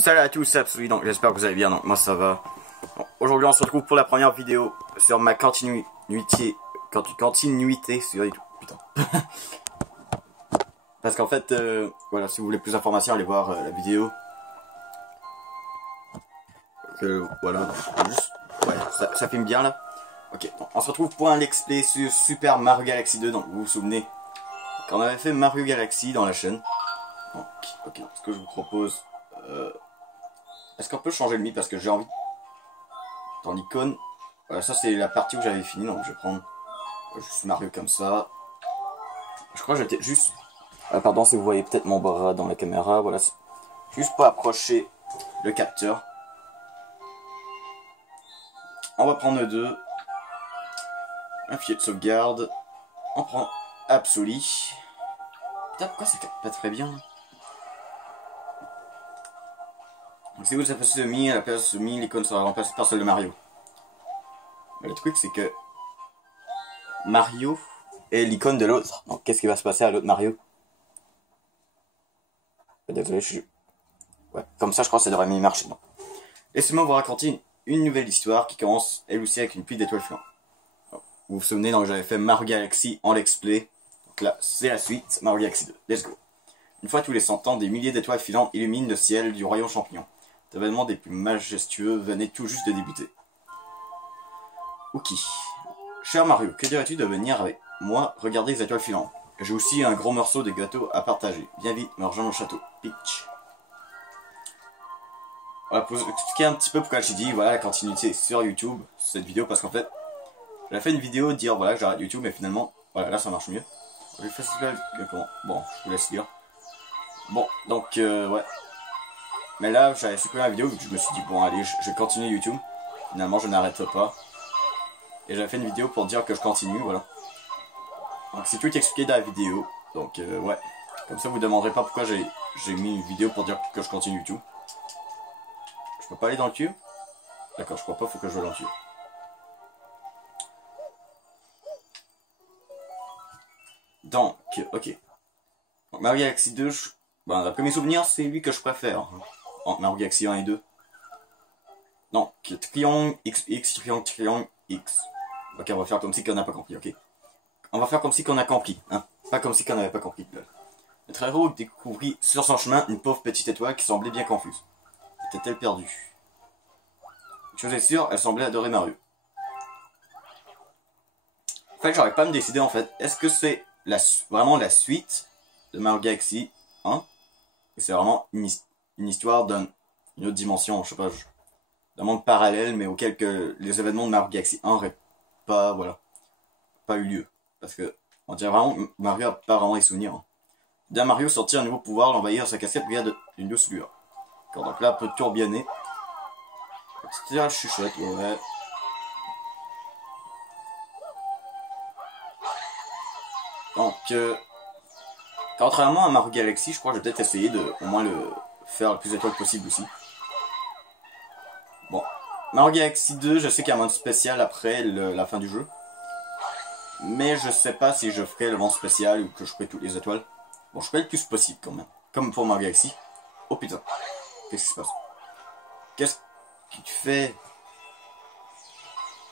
Salut à tous, c'est Absolu, donc j'espère que vous allez bien, donc moi ça va. Bon, aujourd'hui on se retrouve pour la première vidéo sur ma continuité sur YouTube, putain. Parce qu'en fait, voilà, si vous voulez plus d'informations, allez voir la vidéo. Voilà, juste, ouais, ça filme bien là. Ok, donc on se retrouve pour un let's play sur Super Mario Galaxy 2, donc vous vous souvenez quand on avait fait Mario Galaxy dans la chaîne. Donc, ok, ce que je vous propose... Est-ce qu'on peut changer le mi parce que j'ai envie dans l'icône. Voilà, ça c'est la partie où j'avais fini, donc je vais prendre juste Mario comme ça. Je crois que j'étais juste... pardon si vous voyez peut-être mon bras dans la caméra, voilà. Juste pour approcher le capteur. On va prendre deux. Un fichier de sauvegarde. On prend Absolu. Putain, pourquoi ça capte pas très bien? Donc si vous appuyez Mi, à la place de Mi, l'icône sera remplacée par celle de Mario. Mais le truc c'est que Mario est l'icône de l'autre. Donc qu'est-ce qui va se passer à l'autre Mario? Désolé, je suis... Ouais, comme ça je crois que ça devrait mieux marcher. Laissez-moi vous raconter une nouvelle histoire qui commence elle aussi avec une pluie d'étoiles filantes. Vous vous souvenez, donc j'avais fait Mario Galaxy en let's play. Donc là, c'est la suite, Mario Galaxy 2. Let's go. Une fois tous les 100 ans, des milliers d'étoiles filantes illuminent le ciel du royaume champignon. L'événement des plus majestueux venait tout juste de débuter. Ok. Cher Mario, que dirais-tu de venir avec moi regarder les étoiles filantes? J'ai aussi un gros morceau de gâteau à partager. Viens vite, me rejoindre au château. Peach. Voilà, pour vous expliquer un petit peu pourquoi j'ai dit, voilà, la continuité sur YouTube, cette vidéo, parce qu'en fait, j'avais fait une vidéo dire, voilà, que j'arrête YouTube, mais finalement, voilà, là ça marche mieux. J'ai fait ça, comment? Bon, je vous laisse lire. Bon, donc, ouais. Mais là, j'avais supprimé la vidéo, vu que je me suis dit, bon, allez, je vais continuer YouTube. Finalement, je n'arrête pas. Et j'avais fait une vidéo pour dire que je continue, voilà. Donc, c'est tout expliqué dans la vidéo. Donc, ouais. Comme ça, vous ne demanderez pas pourquoi j'ai mis une vidéo pour dire que je continue YouTube. Je peux pas aller dans le cube? D'accord, je crois pas, faut que je vais dans le cube. Donc, ok. Donc, Mario Galaxy 2, bon, d'après mes souvenirs, c'est lui que je préfère. Entre Mario Galaxy 1 et 2. Donc, triangle, x, triangle, triangle, x. Ok, on va faire comme si qu'on n'a pas compris, ok. On va faire comme si qu'on a compris, hein. Pas comme si qu'on n'avait pas compris. Notre héros découvrit sur son chemin une pauvre petite étoile qui semblait bien confuse. Était-elle perdue? Une chose est sûre, elle semblait adorer Mario. En fait, j'arrive pas à me décider en fait. Est-ce que c'est vraiment la suite de Mario Galaxy 1? Et c'est vraiment une histoire d'une autre dimension, je sais pas, d'un monde parallèle, mais auquel que les événements de Mario Galaxy 1 n'auraient pas, voilà, pas eu lieu. Parce que, on dirait vraiment, Mario a pas vraiment les souvenirs. Hein. D'un Mario sortir un nouveau pouvoir, l'envahir sa casquette regarde une douce lueur. Donc là, un peu tourbillonner. C'était un chuchote, ouais. Donc, contrairement à Mario Galaxy, je crois que je vais peut-être essayer de au moins le faire le plus d'étoiles possible aussi. Bon, Mario Galaxy 2, je sais qu'il y a un mode spécial après la fin du jeu. Mais je sais pas si je ferai le mode spécial ou que je ferai toutes les étoiles. Bon, je ferai le plus possible quand même. Comme pour Mario Galaxy. Oh putain, qu'est-ce qui se passe? Qu'est-ce que tu fais?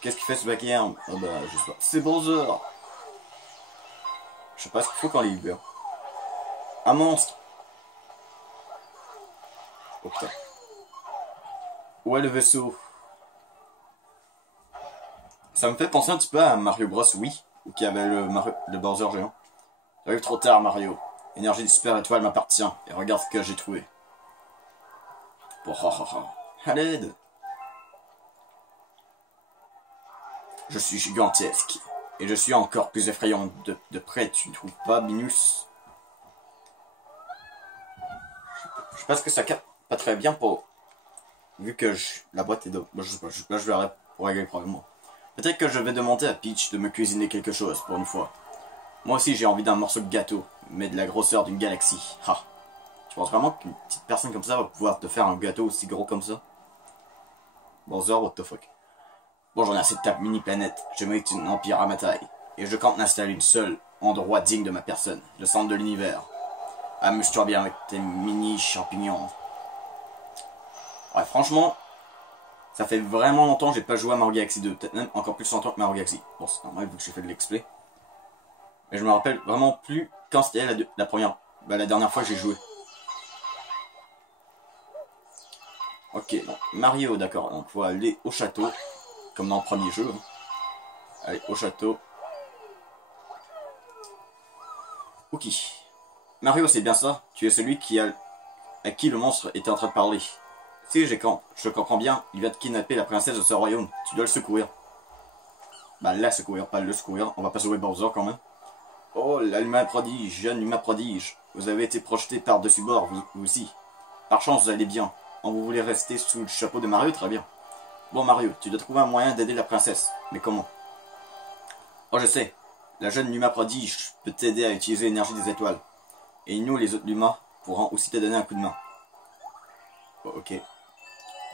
Qu'est-ce qu'il fait ce vacarme? Oh bah, je sais pas. C'est Bowser! Je sais pas ce qu'il faut qu'on les libère. Un monstre! Oh putain. Où est le vaisseau? Ça me fait penser un petit peu à Mario Bros. Wii, où il y avait le Bowser géant. J'arrive trop tard, Mario. L'énergie du super étoile m'appartient, et regarde ce que j'ai trouvé. Oh, oh, oh, oh. À l'aide! Je suis gigantesque, et je suis encore plus effrayant de près, tu ne trouves pas, Minus? Je pense que ça capte pas très bien pour... Vu que la boîte est de... Bon, je sais pas, là je vais arrêter pour régler le problème. Peut-être que je vais demander à Peach de me cuisiner quelque chose pour une fois. Moi aussi j'ai envie d'un morceau de gâteau, mais de la grosseur d'une galaxie. Ha. Tu penses vraiment qu'une petite personne comme ça va pouvoir te faire un gâteau aussi gros comme ça? Bowser, what the fuck. Bon, j'en ai assez de ta mini-planète. Je mérite un empire à ma taille. Et je compte m'installer une seule endroit digne de ma personne. Le centre de l'univers. Amuse-toi bien avec tes mini-champignons. Ouais, franchement, ça fait vraiment longtemps que j'ai pas joué à Mario Galaxy 2. Peut-être même encore plus longtemps que Mario Galaxy. Bon, c'est normal vu que j'ai fait de l'explay. Mais je me rappelle vraiment plus quand c'était la dernière fois que j'ai joué. Ok, donc Mario, d'accord. Donc faut aller au château, comme dans le premier jeu. Hein. Allez, au château. Ok. Mario, c'est bien ça. Tu es celui à qui le monstre était en train de parler. Si, je comprends bien, il va te kidnapper la princesse de ce royaume. Tu dois le secourir. Bah, la secourir, pas le secourir. On va pas sauver Bowser quand même. Oh, l'humain prodige, jeune humain prodige. Vous avez été projeté par-dessus bord, vous aussi. Par chance, vous allez bien. Vous voulez rester sous le chapeau de Mario, très bien. Bon, Mario, tu dois trouver un moyen d'aider la princesse. Mais comment? Oh, je sais. La jeune Luma prodige peut t'aider à utiliser l'énergie des étoiles. Et nous, les autres Luma, pourrons aussi te donner un coup de main. Oh, ok.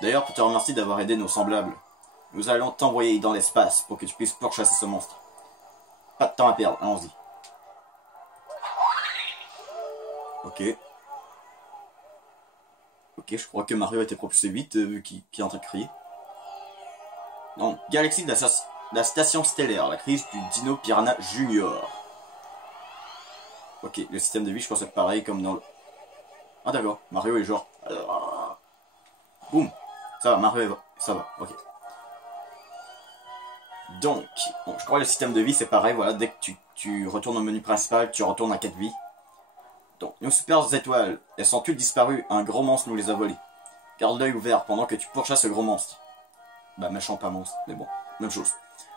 D'ailleurs, pour te remercier d'avoir aidé nos semblables, nous allons t'envoyer dans l'espace pour que tu puisses pourchasser ce monstre. Pas de temps à perdre, allons-y. Ok. Ok, je crois que Mario a été propulsé vite, vu qu'il est en train de crier. Donc, Galaxie de la station stellaire, la crise du Dino Piranha Junior. Ok, le système de vie, je pense que c'est pareil comme dans le... Ah d'accord, Mario est genre... Boum. Ça va, Mario, ça va, ok. Donc, bon, je crois que le système de vie, c'est pareil, voilà, dès que tu retournes au menu principal, tu retournes à 4 vies. Donc, nos super étoiles, elles sont toutes disparues, un gros monstre nous les a volées. Garde l'œil ouvert pendant que tu pourchasses ce gros monstre. Bah, méchant, pas monstre, mais bon, même chose.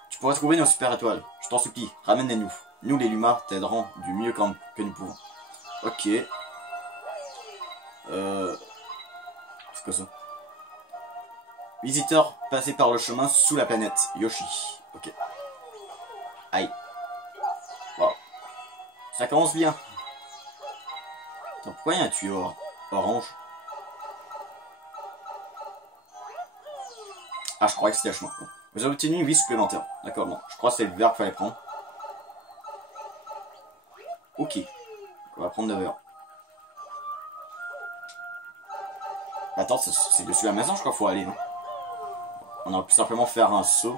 Tu pourras trouver nos super étoiles, je t'en supplie, ramène-les-nous. Nous, les Luma, t'aiderons du mieux que nous pouvons. Ok. C'est quoi ça? Visiteur passé par le chemin sous la planète. Yoshi. Ok. Aïe. Wow. Ça commence bien. Attends, pourquoi il y a un tuyau orange? Ah, je croyais que c'était le chemin. Bon. Vous avez obtenu une vie supplémentaire. D'accord, bon. Je crois que c'est le verre qu'il fallait prendre. Ok. On va prendre le verre. Attends, c'est dessus la maison, je crois qu'il faut aller. Hein. On aurait pu simplement faire un saut.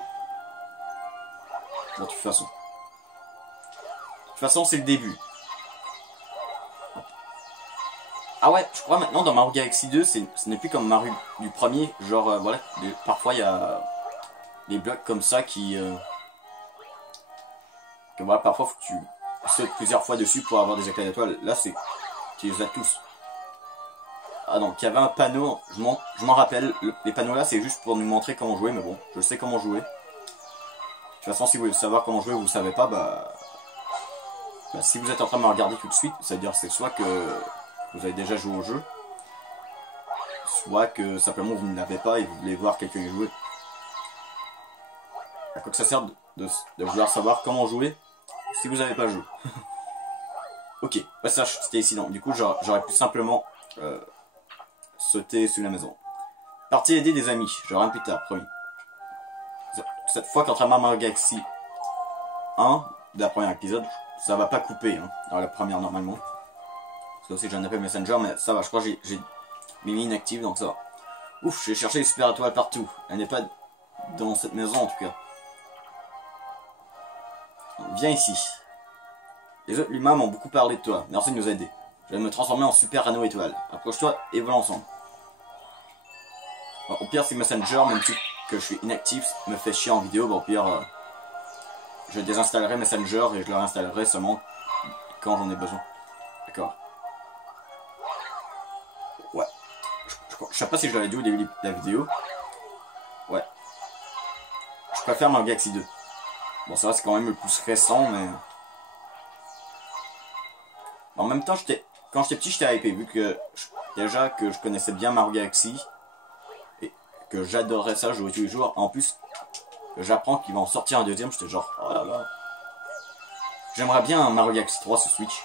De toute façon. De toute façon, c'est le début. Ah ouais, je crois maintenant dans Mario Galaxy 2, ce n'est plus comme Mario du premier. Genre, voilà, parfois il y a des blocs comme ça que voilà, parfois faut que tu sautes plusieurs fois dessus pour avoir des éclats d'étoiles. Là, tu les as tous. Ah donc, il y avait un panneau, je m'en rappelle. Les panneaux là, c'est juste pour nous montrer comment jouer, mais bon, je sais comment jouer. De toute façon, si vous voulez savoir comment jouer, vous ne savez pas, bah, si vous êtes en train de me regarder tout de suite, c'est-à-dire c'est soit que vous avez déjà joué au jeu, soit que simplement vous ne l'avez pas et vous voulez voir quelqu'un y jouer. À quoi que ça sert de vouloir savoir comment jouer si vous n'avez pas joué. Ok, passage, c'était ici donc. Du coup, j'aurais pu simplement sauter sous la maison. Partir aider des amis, je reviens plus tard, promis. Cette fois, contrairement à Mario Galaxy 1, de la première épisode, ça va pas couper, hein, dans la première normalement. Parce que aussi j'en ai pas Messenger, mais ça va, je crois que j'ai mis inactive, donc ça va. Ouf, j'ai cherché les super étoiles partout. Elle n'est pas dans cette maison en tout cas. Viens ici. Les autres Luma m'ont beaucoup parlé de toi. Merci de nous aider. Je vais me transformer en super anneau étoile. Approche-toi et volons ensemble. Bon, au pire, si Messenger, même si que je suis inactif, me fait chier en vidéo, bon, au pire, je désinstallerai Messenger et je le réinstallerai seulement quand j'en ai besoin. D'accord. Ouais. Je sais pas si je l'avais dit au début de la vidéo. Ouais. Je préfère Mario Galaxy 2. Bon, ça va, c'est quand même le plus récent, mais... En même temps, quand j'étais petit, j'étais hypé, vu que déjà que je connaissais bien Mario Galaxy, et que j'adorais ça, jouer tous les jours. En plus, j'apprends qu'il va en sortir un deuxième, j'étais genre, oh là là. J'aimerais bien un Mario Galaxy 3 sur Switch.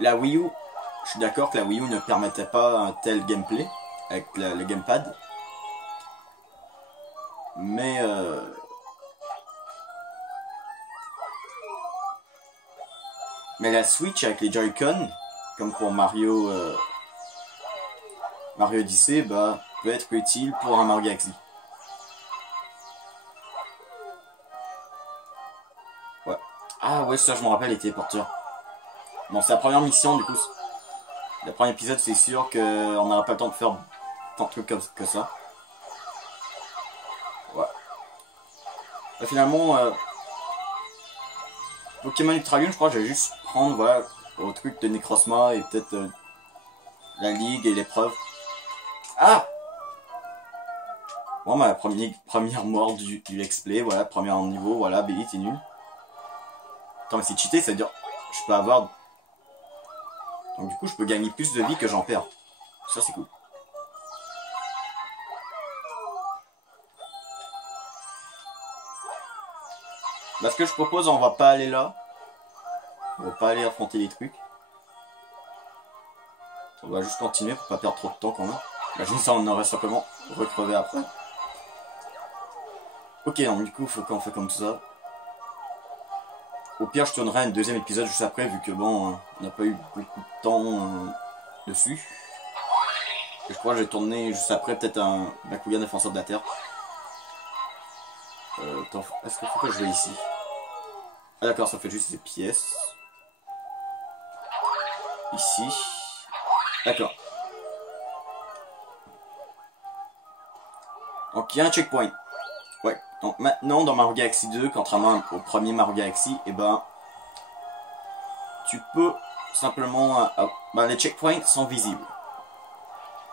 La Wii U, je suis d'accord que la Wii U ne permettait pas un tel gameplay, avec le gamepad. Mais la Switch avec les Joy-Con, comme pour Mario Mario Odyssey, bah, peut être utile pour un Mario Galaxy. Ouais. Ah ouais, ça je me rappelle, les téléporteurs. Bon, c'est la première mission, du coup. Le premier épisode, c'est sûr qu'on n'aura pas le temps de faire tant de trucs que ça. Ouais. Et finalement, Pokémon Ultra Lune, je crois que je vais juste prendre, voilà, au truc de Necrozma et peut-être la ligue et l'épreuve. Ah! Bon, ma première mort du Let's Play, voilà, premier niveau, voilà, Billy, t'es nul. Attends, mais c'est cheaté, ça veut dire je peux avoir. Donc, du coup, je peux gagner plus de vie que j'en perds. Ça, c'est cool. Bah, ce que je propose, on va pas aller là. On va pas aller affronter les trucs. On va juste continuer pour pas perdre trop de temps quand même. Imagine ça, on aurait simplement recrevé après. Ok, donc du coup, faut qu'on fait comme ça. Au pire, je tournerai un deuxième épisode juste après, vu que bon, on n'a pas eu beaucoup de temps dessus. Et je crois que j'ai tourné juste après peut-être un Bakugan défenseur de la Terre. Attends, est-ce qu'il faut que je vais ici? Ah d'accord, ça fait juste des pièces. Ici. D'accord. Donc il y a un checkpoint. Ouais. Donc maintenant dans Mario Galaxy 2, contrairement au premier Mario Galaxy, et ben tu peux simplement ben, les checkpoints sont visibles.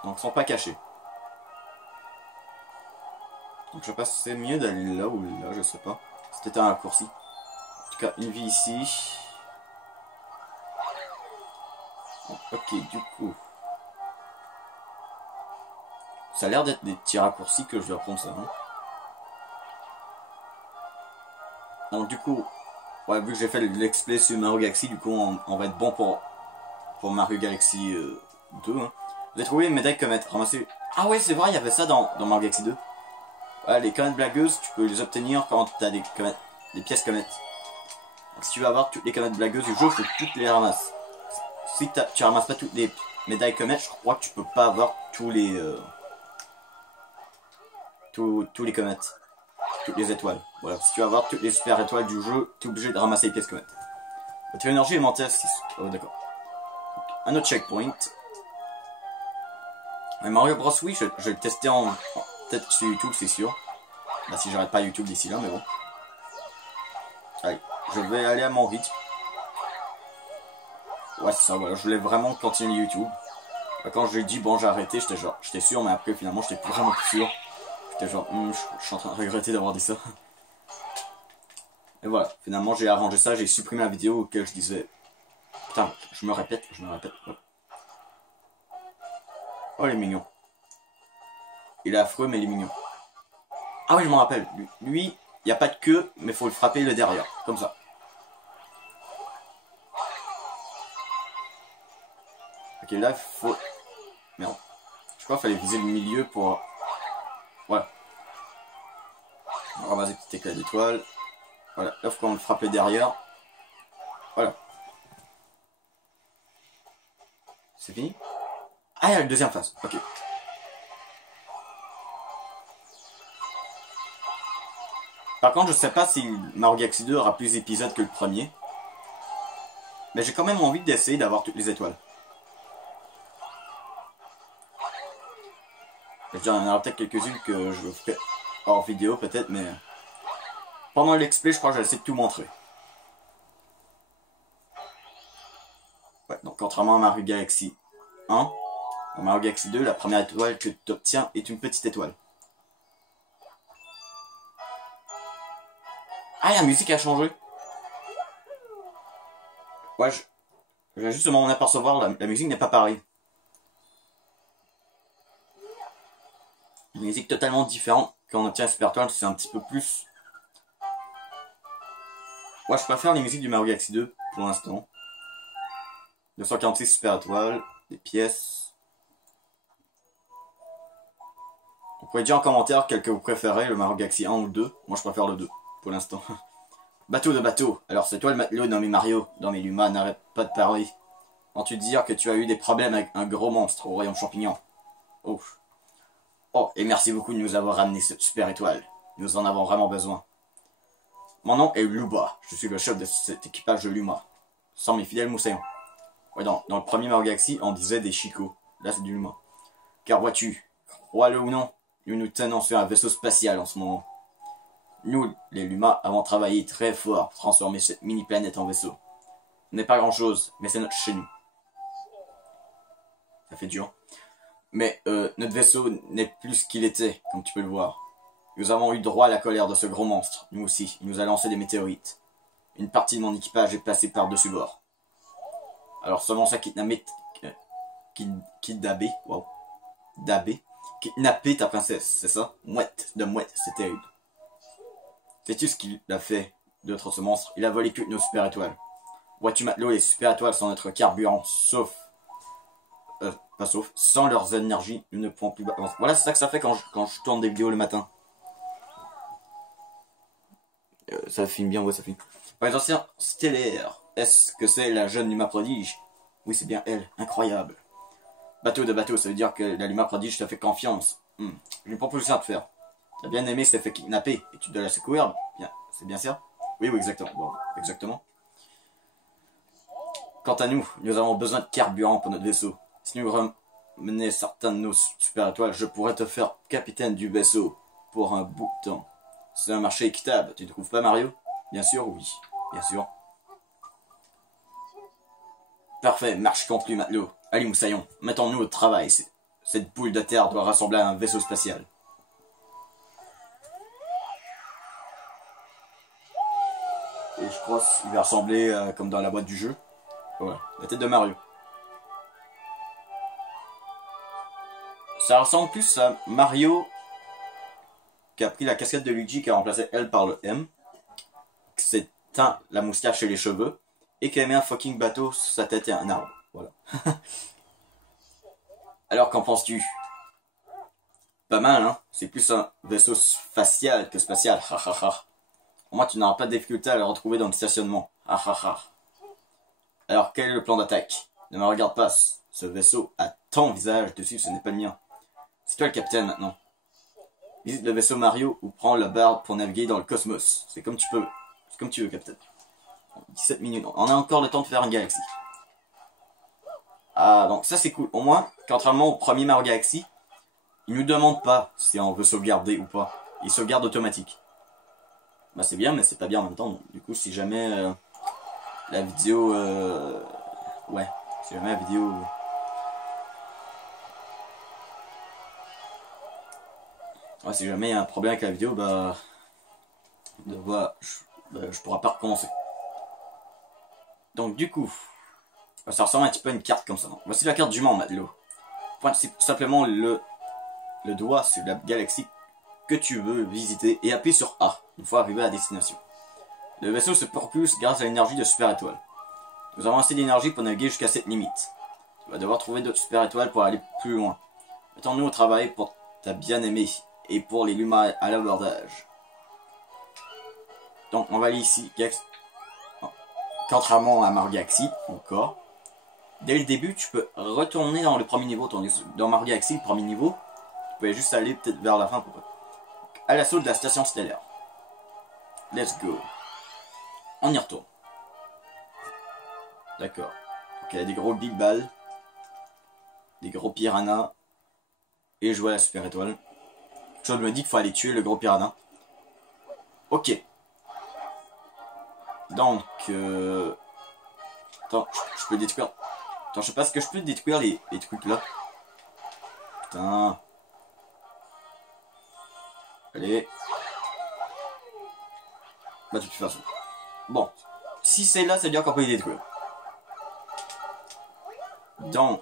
Donc ils sont pas cachés. Donc je pense que c'est mieux d'aller là ou là, je sais pas. C'était un raccourci. En tout cas, une vie ici. Ok, du coup. Ça a l'air d'être des petits raccourcis que je vais apprendre ça. Hein. Donc du coup, ouais, vu que j'ai fait l'Let's Play sur Mario Galaxy, du coup on va être bon pour Mario Galaxy 2. Hein. J'ai trouvé une médaille comète. Ramassé. Ah ouais, c'est vrai, il y avait ça dans Mario Galaxy 2. Ouais, les comètes blagueuses, tu peux les obtenir quand tu as des pièces comètes. Donc, si tu veux avoir toutes les comètes blagueuses du jeu, il faut que tu les ramasses. Si tu ramasses pas toutes les médailles comètes, je crois que tu peux pas avoir tous les tous les comètes, toutes les étoiles. Voilà, si tu veux avoir toutes les super étoiles du jeu, tu es obligé de ramasser les pièces comètes. Tu as énergie alimentaire 6. Oh d'accord. Un autre checkpoint. Mais Mario Bros oui, je vais le tester peut-être sur YouTube, c'est sûr. Bah si j'arrête pas YouTube d'ici là, mais bon. Allez, je vais aller à mon rythme. Ouais, c'est ça, voilà, je voulais vraiment continuer YouTube. Quand j'ai dit bon j'ai arrêté, j'étais sûr, mais après finalement j'étais vraiment plus sûr. J'étais genre, je suis en train de regretter d'avoir dit ça. Et voilà, finalement j'ai arrangé ça, j'ai supprimé la vidéo auquel je disais. Putain, je me répète. Ouais. Oh, il est mignon. Il est affreux, mais il est mignon. Ah oui, je m'en rappelle. Lui, il n'y a pas de queue, mais il faut le frapper le derrière. Comme ça. Ok, là, il faut... Merde. Je crois qu'il fallait viser le milieu pour... Voilà. On va ramasser petit éclat d'étoile. Voilà. Là, il faut qu'on le frappe le derrière. Voilà. C'est fini? Ah, il y a la deuxième phase. Ok. Par contre, je sais pas si Mario Galaxy 2 aura plus d'épisodes que le premier. Mais j'ai quand même envie d'essayer d'avoir toutes les étoiles. Je veux dire, il y en aura peut-être quelques-unes que je ferai hors vidéo peut-être, mais... Pendant l'explay, je crois que j'essaie de tout montrer. Ouais, donc contrairement à Mario Galaxy 1, dans Mario Galaxy 2, la première étoile que tu obtiens est une petite étoile. Ah, la musique a changé. Ouais, je viens juste de m'en apercevoir, la musique n'est pas pareille. Une musique totalement différente. Quand on obtient Super Étoile, c'est un petit peu plus... Ouais, je préfère les musiques du Mario Galaxy 2 pour l'instant. 246 Super Étoiles, des pièces. Vous pouvez dire en commentaire quel que vous préférez, le Mario Galaxy 1 ou le 2. Moi je préfère le 2 pour l'instant. Bateau de bateau. Alors c'est toi le matelot dans mes Mario. Dans mes Luma, n'arrête pas de parler. Quand tu dire que tu as eu des problèmes avec un gros monstre au royaume champignon. Oh. Oh, et merci beaucoup de nous avoir ramené cette super étoile. Nous en avons vraiment besoin. Mon nom est Luba. Je suis le chef de cet équipage de Luma. Sans mes fidèles moussaillons. Ouais, dans le premier Mario Galaxy, on disait des chicots. Là, c'est du Luma. Car vois-tu, crois-le ou non, nous tenons sur un vaisseau spatial en ce moment. Nous, les Luma, avons travaillé très fort pour transformer cette mini-planète en vaisseau. Ce n'est pas grand-chose, mais c'est notre chez nous. Ça fait dur. Mais notre vaisseau n'est plus ce qu'il était, comme tu peux le voir. Nous avons eu droit à la colère de ce gros monstre, nous aussi. Il nous a lancé des météorites. Une partie de mon équipage est passée par-dessus bord. Alors selon ça, kidnappé, wow, kidnappé ta princesse, c'est ça? Mouette, c'est terrible. Sais-tu ce qu'il a fait d'autre ce monstre? Il a volé toutes nos super étoiles. Vois-tu matelot, les super étoiles sont notre carburant, pas sauf, sans leurs énergies, nous ne pouvons plus... Voilà, c'est ça que ça fait quand je tourne des vidéos le matin. Ça filme bien, ouais, ça filme. Par les anciens stellaires, est-ce que c'est la jeune Luma prodige? Oui, c'est bien elle, incroyable. Bateau de bateau, ça veut dire que la Luma prodige t'a fait confiance. J'ai une proposition à te faire. T'as bien aimé s'est fait kidnapper et tu dois la secourir. Bien, c'est bien ça? Oui, exactement. Bon, exactement. Quant à nous, nous avons besoin de carburant pour notre vaisseau. Si nous ramenons certains de nos super étoiles, je pourrais te faire capitaine du vaisseau pour un bout de temps. C'est un marché équitable, tu ne trouves pas Mario? Bien sûr, oui. Bien sûr. Parfait, marche conclue matelot. Allez moussaillon, mettons-nous au travail. Cette boule de terre doit ressembler à un vaisseau spatial. Et je crois qu'il va ressembler comme dans la boîte du jeu. Voilà, la tête de Mario. Ça ressemble plus à Mario qui a pris la casquette de Luigi qui a remplacé L par le M. Qui s'est teint la moustache et les cheveux. Et qui a mis un fucking bateau sur sa tête et un arbre. Voilà. Alors qu'en penses-tu? Pas mal, hein? C'est plus un vaisseau spatial que spatial. Au moins tu n'auras pas de difficulté à le retrouver dans le stationnement. Alors quel est le plan d'attaque? Ne me regarde pas. Ce vaisseau a ton visage dessus, ce n'est pas le mien. C'est toi le capitaine maintenant. Visite le vaisseau Mario ou prends la barre pour naviguer dans le cosmos. C'est comme tu peux. C'est comme tu veux, capitaine. 17 minutes. On a encore le temps de faire une galaxie. Ah, donc ça c'est cool. Au moins, contrairement au premier Mario Galaxy, il nous demande pas si on veut sauvegarder ou pas. Il sauvegarde automatique. Bah c'est bien, mais c'est pas bien en même temps. Donc, du coup, si jamais la vidéo... ouais, si jamais la vidéo... Ouais, si jamais il y a un problème avec la vidéo, bah... je pourrai pas recommencer. Donc du coup... ça ressemble un petit peu à une carte comme ça. Donc, voici la carte du monde, matelot. Pointe simplement le doigt sur la galaxie que tu veux visiter et appuie sur A une fois arrivé à la destination. Le vaisseau se propulse grâce à l'énergie de super étoiles. Nous avons assez d'énergie pour naviguer jusqu'à cette limite. Tu vas devoir trouver d'autres super étoiles pour aller plus loin. Mettons-nous au travail pour ta bien-aimée et pour les Luma à l'abordage. Donc on va aller ici. Contrairement à Mario Galaxy, encore. Dès le début, tu peux retourner dans le premier niveau. Dans Mario Galaxy, le premier niveau, tu pouvais juste aller peut-être vers la fin. À l'assaut de la station stellaire. Let's go. On y retourne. D'accord. Donc il y a des gros Big Balls. Des gros piranhas. Et je vois la super étoile. Quelque chose me dit qu'il faut aller tuer le gros piranha. Ok. Donc... Attends, je peux détruire... Attends, je sais pas ce que je peux détruire les trucs là. Putain. Allez. Bah de toute façon. Bon. Si c'est là, ça veut dire qu'on peut les détruire. Donc...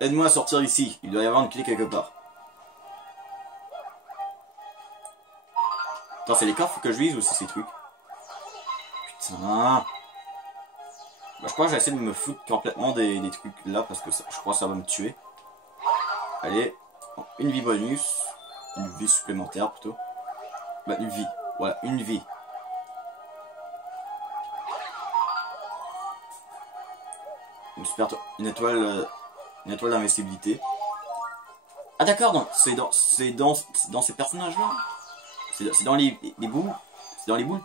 aide-moi à sortir ici. Il doit y avoir une clé quelque part. Attends, c'est les coffres que je vise ou c'est ces trucs? Putain. Bah, je crois que j'ai essayé de me foutre complètement des trucs là parce que ça, je crois que ça va me tuer. Allez, une vie bonus, une vie supplémentaire plutôt. Bah une vie, voilà, une vie. Une étoile d'investibilité. Ah d'accord, c'est dans ces personnages-là. C'est dans les boules. C'est dans les boules.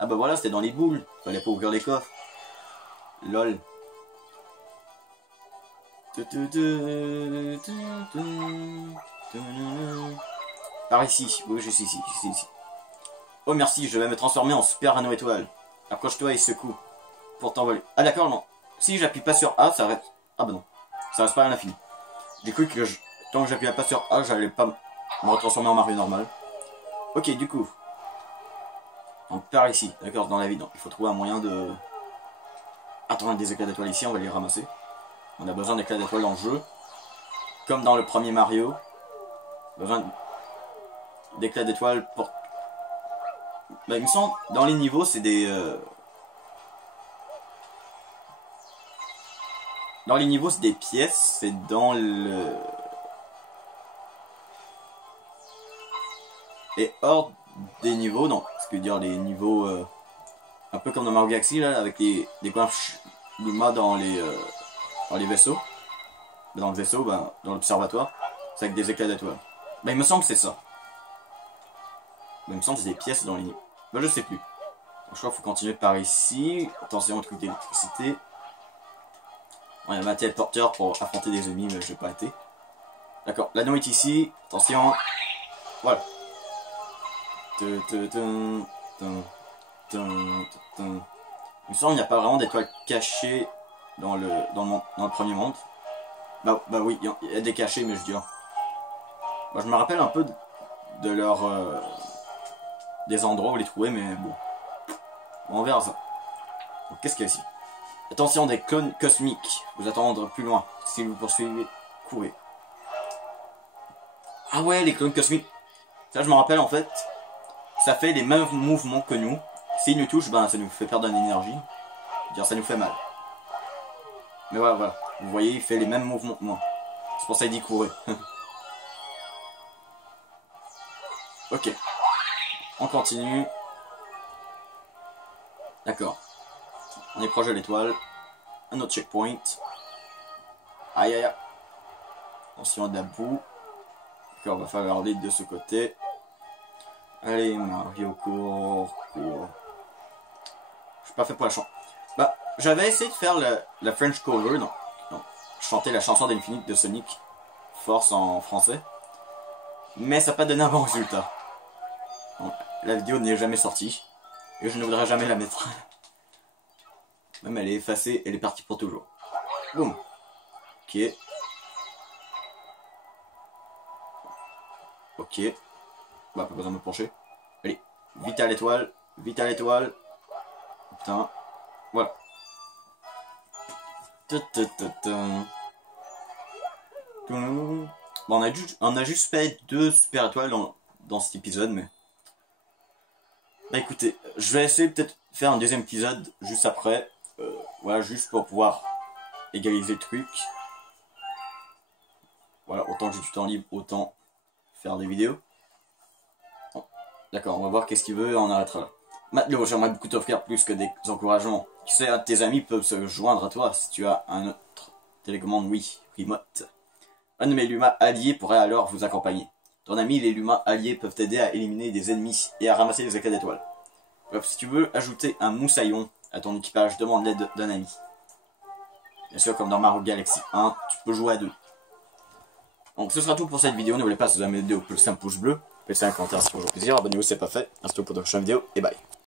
Ah bah voilà, c'était dans les boules. Fallait pas ouvrir les coffres. Lol. Par ici. Oui, je suis ici. Oh merci, je vais me transformer en super anneau étoile. Approche-toi et secoue. Pour t'envoler. Ah d'accord, non. Si j'appuie pas sur A, ça reste... Ah bah non. Ça reste pas à l'infini. J'ai cru que tant que j'appuie pas sur A, j'allais pas me retransformer en Mario normal. Ok, du coup. Donc par ici. D'accord, dans la vie. Donc il faut trouver un moyen de... Attends, des éclats d'étoiles ici, on va les ramasser. On a besoin d'éclats d'étoiles dans le jeu. Comme dans le premier Mario. Besoin d'éclats d'étoiles pour... Bah, il me semble, dans les niveaux, c'est des... Dans les niveaux, c'est des pièces. C'est dans le... Et hors des niveaux, non. Ce que dire, les niveaux... un peu comme dans Mario Galaxy, là, avec des coins Luma dans les vaisseaux. Dans le vaisseau, ben, dans l'observatoire. C'est avec des éclats d'étoiles. Ben, il me semble que c'est ça. Ben, il me semble que c'est des pièces dans les niveaux. Ben, je sais plus. Donc, je crois qu'il faut continuer par ici. Attention au truc d'électricité. Bon, il y a un téléporteur pour affronter des ennemis, mais je vais pas été. D'accord, l'anneau est ici. Attention. Voilà. Il me semble qu'il n'y a pas vraiment d'étoiles cachées dans le premier monde. Bah oui, il y a des cachés, mais je dis... Bah, je me rappelle un peu de leur... des endroits où les trouver, mais bon. Bon, on verra ça. Donc, qu'est-ce qu'il y a ici? Attention, des clones cosmiques. Vous attendre plus loin. Si vous poursuivez, courez. Ah ouais, les clones cosmiques. Ça, je me rappelle, en fait. Ça fait les mêmes mouvements que nous. S'ils nous touchent, ben, ça nous fait perdre de l'énergie. Dire, ça nous fait mal. Mais voilà. Vous voyez, il fait les mêmes mouvements que moi. C'est pour ça qu'il dit courir. Ok. On continue. D'accord. On est proche de l'étoile. Un autre checkpoint. Aïe aïe aïe. Attention à de la boue. D'accord, on va faire regarder de ce côté. Allez, Mario, cours. Je suis pas fait pour la chanson. Bah, j'avais essayé de faire la French cover, donc chanter la chanson d'Infinite de Sonic Force en français. Mais ça n'a pas donné un bon résultat. Donc, la vidéo n'est jamais sortie. Et je ne voudrais jamais la mettre. Même elle est effacée, elle est partie pour toujours. Boum. Ok. Ok. Bah, pas besoin de me pencher. Allez, vite à l'étoile. Vite à l'étoile. Putain. Voilà. Bon, on a juste fait 2 super étoiles dans cet épisode, mais... Bah écoutez, je vais essayer peut-être faire un deuxième épisode juste après. Voilà, juste pour pouvoir égaliser le truc. Voilà, autant que j'ai du temps libre, autant faire des vidéos. Bon, d'accord, on va voir qu'est-ce qu'il veut et on arrêtera là. Matelot, j'aimerais beaucoup t'offrir plus que des encouragements. Tu sais, tes amis peuvent se joindre à toi si tu as un autre télécommande, oui, remote. Un de mes Lumas alliés pourrait alors vous accompagner. Ton ami, les Lumas alliés peuvent t'aider à éliminer des ennemis et à ramasser les éclats d'étoiles. Bref, si tu veux ajouter un moussaillon à ton équipage, demande l'aide d'un ami. Bien sûr, comme dans Mario Galaxy 1, tu peux jouer à 2. Donc ce sera tout pour cette vidéo. N'oubliez pas, si vous avez aimé la vidéo, de laisser un pouce bleu, laissez un commentaire si c'est toujours plaisir, abonnez-vous si ce n'est pas fait. Merci pour de prochaine vidéo et bye.